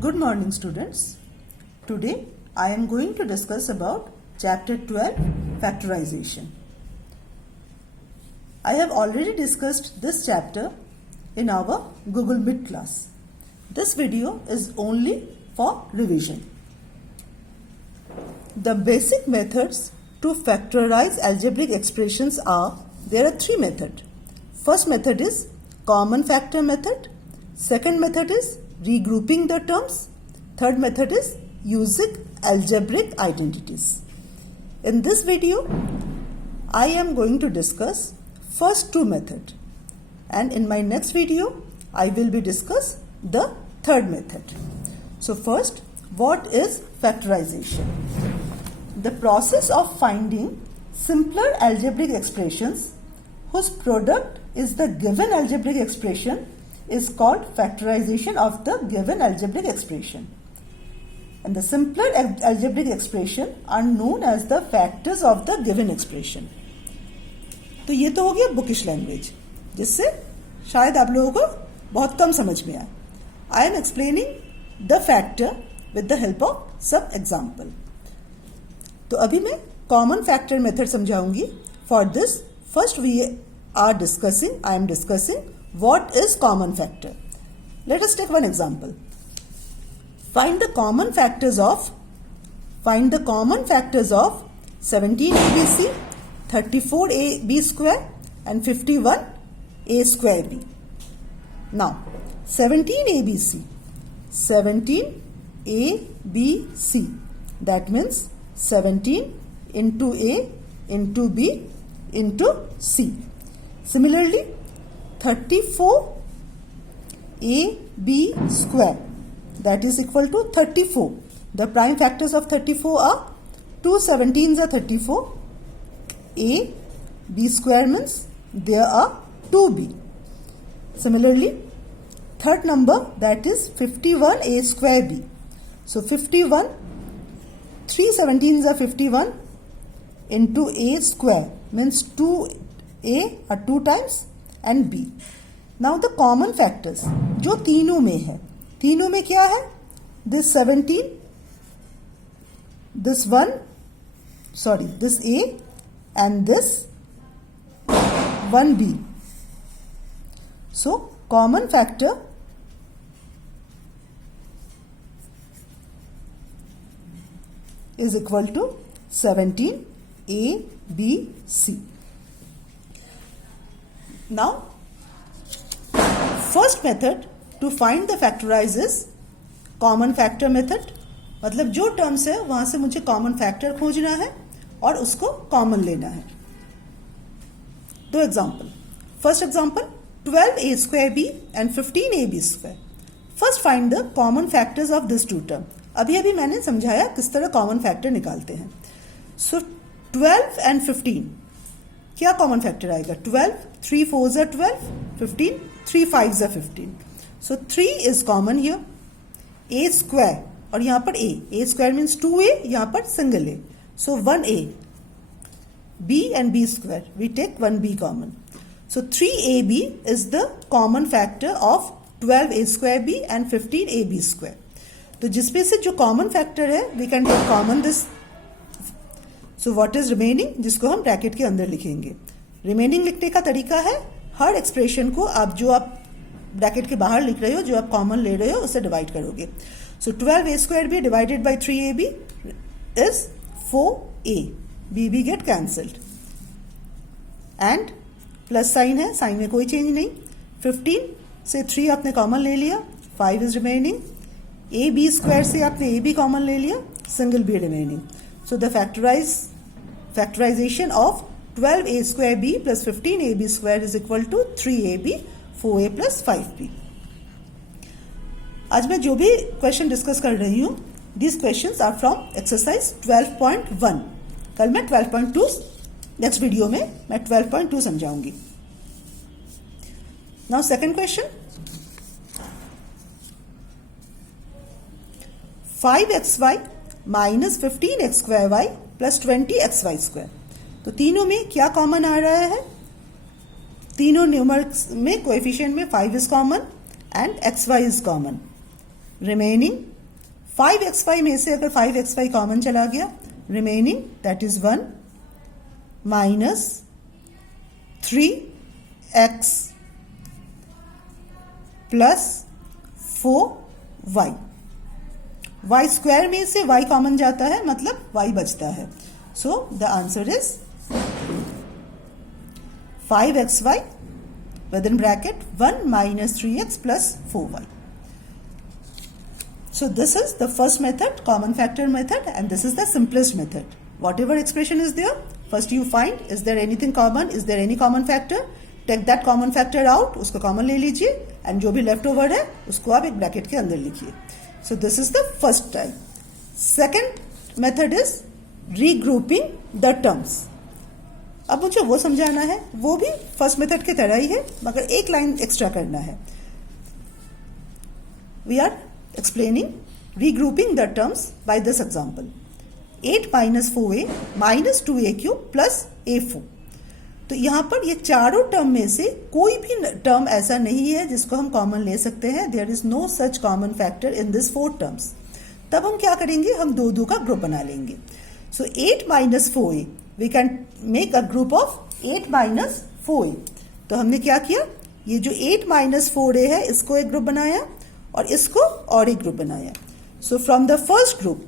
Good morning, students. Today I am going to discuss about chapter 12, factorization. I have already discussed this chapter in our Google Meet class. This video is only for revision. The basic methods to factorize algebraic expressions are, there are three methods. First method is common factor method. Second method is regrouping the terms. Third method is using algebraic identities. In this video, I am going to discuss first two methods, and in my next video, I will be discuss the third method. So first, what is factorization? The process of finding simpler algebraic expressions whose product is the given algebraic expression is called factorization of the given algebraic expression. And the simpler algebraic expression are known as the factors of the given expression. तो ये तो हो गया bookish language, जिससे शायद आप लोगों को बहुत कम समझ में आए. I am explaining the factor with the help of sub example. तो अभी मैं कॉमन फैक्टर मेथड समझाऊंगी. For this first we are discussing, I am discussing what is common factor. Let us take one example. Find the common factors of 17abc, 34ab square and 51a square b. Now 17abc, that means 17 into a into b into c. Similarly 34ab square, that is equal to 34. The prime factors of 34 are 2 17s are 34. A b square means there are 2b. Similarly, third number, that is 51a square b. So 51, 3 17s are 51 into a square means 2a are 2 times and b. Now the common factors जो तीनों में है, तीनों में क्या है? This 17, this this a and this 1b. So common factor is equal to 17 a b c. Now, first method to find the factorize is common factor method. मतलब जो टर्म्स है वहां से मुझे कॉमन फैक्टर खोजना है और उसको कॉमन लेना है. दो example. First example 12a square b and 15ab square. First find the common factors of this two term. अभी अभी मैंने समझाया किस तरह कॉमन फैक्टर निकालते हैं. सो 12 and 15, क्या कॉमन फैक्टर आएगा? 12, 3 4s are 12, 15, 3 5s are 15. So 3 is common here. A square, और यहाँ पर a square means 2a, यहाँ पर single a. So 1a. B and b square, we take 1b common. So 3ab is the common factor of 12a square b and 15ab square. तो जिसमें से जो common factor है we can take common this. So what is remaining, जिसको हम bracket के अंदर लिखेंगे. रिमेनिंग लिखने का तरीका है हर एक्सप्रेशन को आप जो आप ब्रैकेट के बाहर लिख रहे हो, जो आप कॉमन ले रहे हो, उसे डिवाइड करोगे. So 12a square B divided by 3ab is 4a. b get cancelled and plus sign है, साइन में कोई चेंज नहीं. 15 से 3 आपने कॉमन ले लिया, 5 इज रिमेनिंग. ab स्क्वायर से आपने ab कॉमन ले लिया, single b remaining. So the factorization of 12a square b plus 15ab square is equal to 3ab, 4a plus 5b. आज मैं जो भी क्वेश्चन डिस्कस कर रही हूँ, these questions are from exercise 12.1. कल मैं 12.2, नेक्स्ट वीडियो में मैं 12.2 समझाऊंगी. Now second question. 5xy minus 15x square y plus 20xy square. तो तीनों में क्या कॉमन आ रहा है? तीनों न्यूमर्स में कोएफिशिएंट में 5 is common and xy is common. Remaining 5xy में से अगर 5xy कॉमन चला गया, remaining that is 1 minus 3x plus 4y। y square में से y कॉमन जाता है, मतलब y बचता है। So the answer is 5xy within bracket 1 minus 3x plus 4y. So this is the first method, common factor method, and this is the simplest method. Whatever expression is there, first you find is there anything common, is there any common factor, take that common factor out, उसको common ले लीजिए, and जो भी left over है उसको आप एक bracket के अंदर लिखिए. So this is the first type. Second method is regrouping the terms. अब मुझे वो समझाना है, वो भी फर्स्ट मेथड की तरह ही है, मगर एक लाइन एक्स्ट्रा करना है. We are explaining regrouping the terms by this example. 8 minus 4a minus 2a cube plus a4. तो यहाँ पर ये चारों टर्म में से कोई भी टर्म ऐसा नहीं है जिसको हम कॉमन ले सकते हैं. There is no such common factor in this 4 terms. तब हम क्या करेंगे, हम दो दो का ग्रुप बना लेंगे. सो 8 minus 4a we can make a group of 8 minus 4a. तो हमने क्या किया, ये जो 8 minus 4a है इसको एक ग्रुप बनाया और इसको और एक ग्रुप बनाया. So from the first group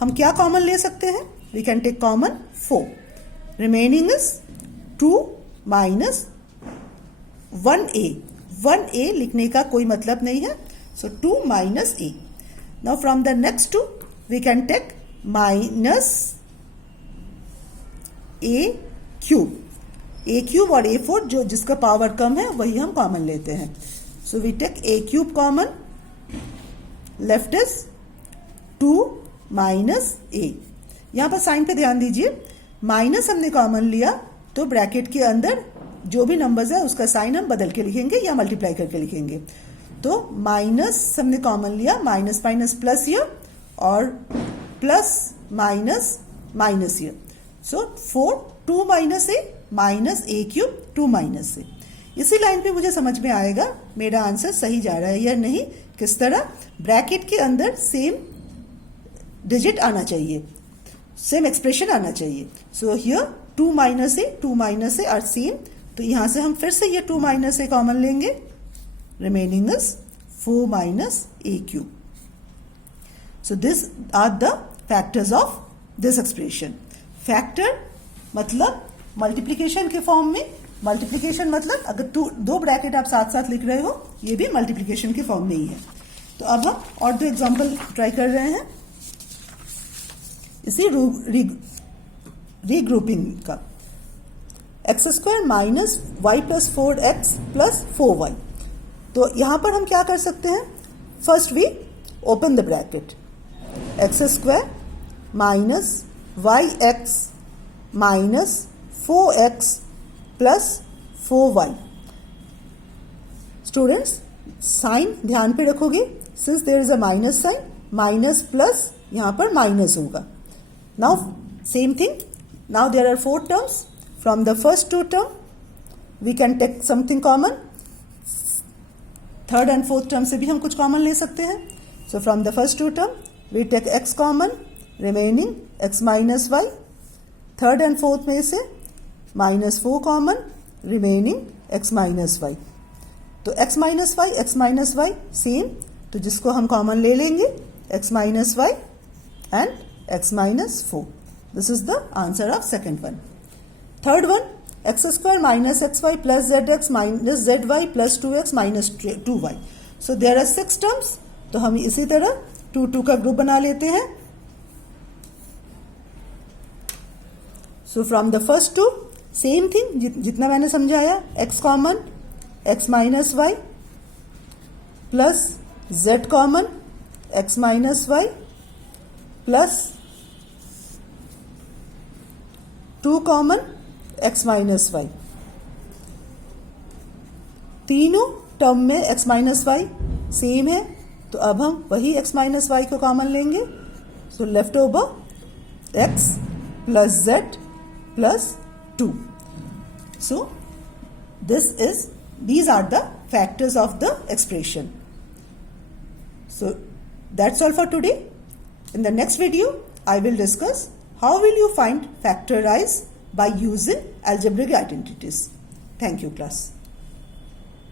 हम क्या कॉमन ले सकते हैं, we can take common 4. Remaining is 2 minus 1a. 1a लिखने का कोई मतलब नहीं है, so 2 minus a. Now from the next 2 we can take minus a cube और a4 जो जिसका पावर कम है वही हम कॉमन लेते हैं. So we take a cube common, left is 2 minus a. यहां पर साइन पे ध्यान दीजिए, माइनस हमने कॉमन लिया तो ब्रैकेट के अंदर जो भी नंबर्स है उसका साइन हम बदल के लिखेंगे या मल्टीप्लाई करके लिखेंगे. तो माइनस हमने कॉमन लिया, माइनस माइनस प्लस ईयर और plus minus minus year. So 4 2 minus A minus A cube 2 minus ए. इसी लाइन पे मुझे समझ में आएगा मेरा आंसर सही जा रहा है या नहीं. किस तरह ब्रैकेट के अंदर सेम डिजिट आना चाहिए, सेम एक्सप्रेशन आना चाहिए. So here 2 minus A are same. तो यहां से हम फिर से ये 2 माइनस ए कॉमन लेंगे. Remaining is 4 minus A cube. So this are the factors of this expression. Factor मतलब मल्टीप्लिकेशन के फॉर्म में. मल्टीप्लिकेशन मतलब अगर दो ब्रैकेट आप साथ साथ लिख रहे हो, ये भी मल्टीप्लिकेशन के फॉर्म में ही है. तो अब हम और दो एग्जांपल ट्राई कर रहे हैं इसी रीग्रुपिंग का. X square minus Y plus 4x plus 4y. तो यहां पर हम क्या कर सकते हैं, first we open the bracket. X square minus yx minus 4x plus 4y. Students sign ध्यान पे रखोगे, since there is a minus sign, minus plus यहां पर माइनस होगा. Now same thing, now there are 4 terms. From the first 2 term we can take something common. Third and fourth term से भी हम कुछ कॉमन ले सकते हैं. So from the first 2 term we take x common, remaining x minus Y. Third and fourth में से minus 4 common, remaining x minus Y. तो x माइनस वाई सेम, तो जिसको हम कॉमन ले लेंगे x minus Y and x minus 4. This is the answer of second one. Third one, X square minus X Y plus Z x minus Z Y plus 2x minus 2y. So there are 6 terms. तो हम इसी तरह 2 2 का group बना लेते हैं. So from the first 2 same thing जितना मैंने समझाया, x common x minus Y plus z common x minus Y plus 2 common x minus Y. तीनों टर्म में x माइनस वाई सेम है, तो अब हम वही x माइनस वाई को कॉमन लेंगे. So left over x plus z plus 2. So these are the factors of the expression. So that's all for today. In the next video, I will discuss how will you find factorize by using algebraic identities. Thank you, class.